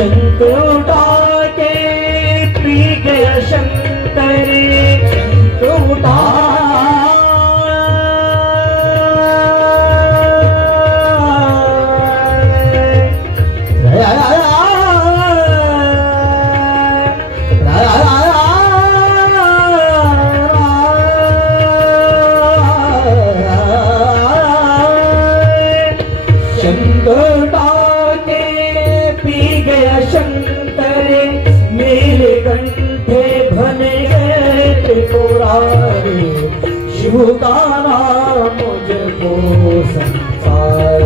शंख उठा के पी गया शंकर, शंख उठा शिव का नाम मुझको संसार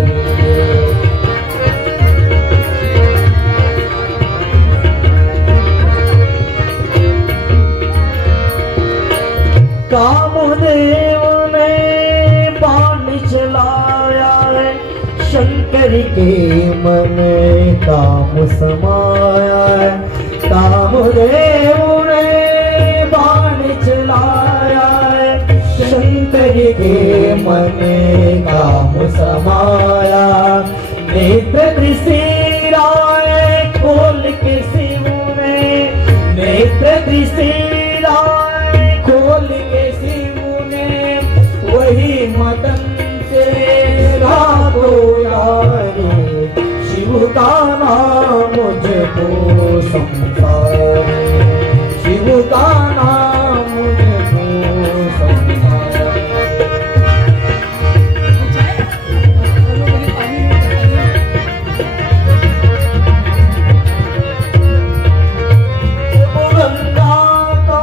कामदेव ने बाण चलाया है, शंकर के मन काम समाया है। कामदेव ने बाण चलाया है, शंकर के मन काम समाया। नेत्र दृष्टि राय खोल के शिव ने, नेत्र दृष्टि राय खोल के शिव ने, वही मदन से रातो यारे। शिव का नाम मुझको संसार, शिव का नाम मुझको संसार। गंगा का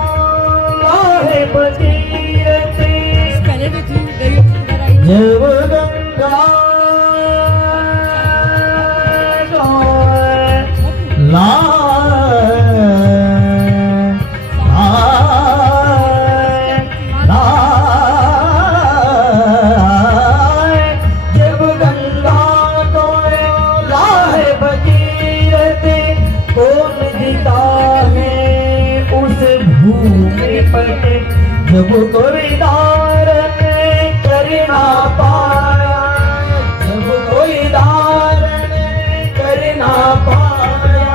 लाहे बजीरते, जब गंगा जब गंगा को लाहे बजीरते, कौन जीता है उस भूमि पर। जब कोई धारण कर ना पाया, जब कोई धारण कर ना पाया,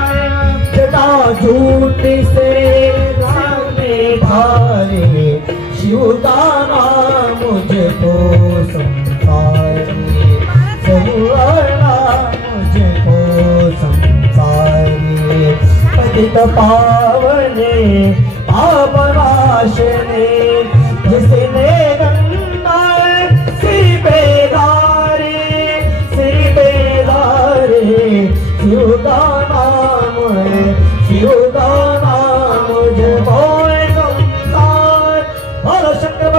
जटा झूठ से भारे। शिव का नाम मुझको संसार, संवरना मुझको संसार। पतित पावने पापनाशने, जिसने गंगा सिर पे धारे, सिर पे धारे। शिव का नाम है, शिव का नाम मुझको संसार। बोलो शंकर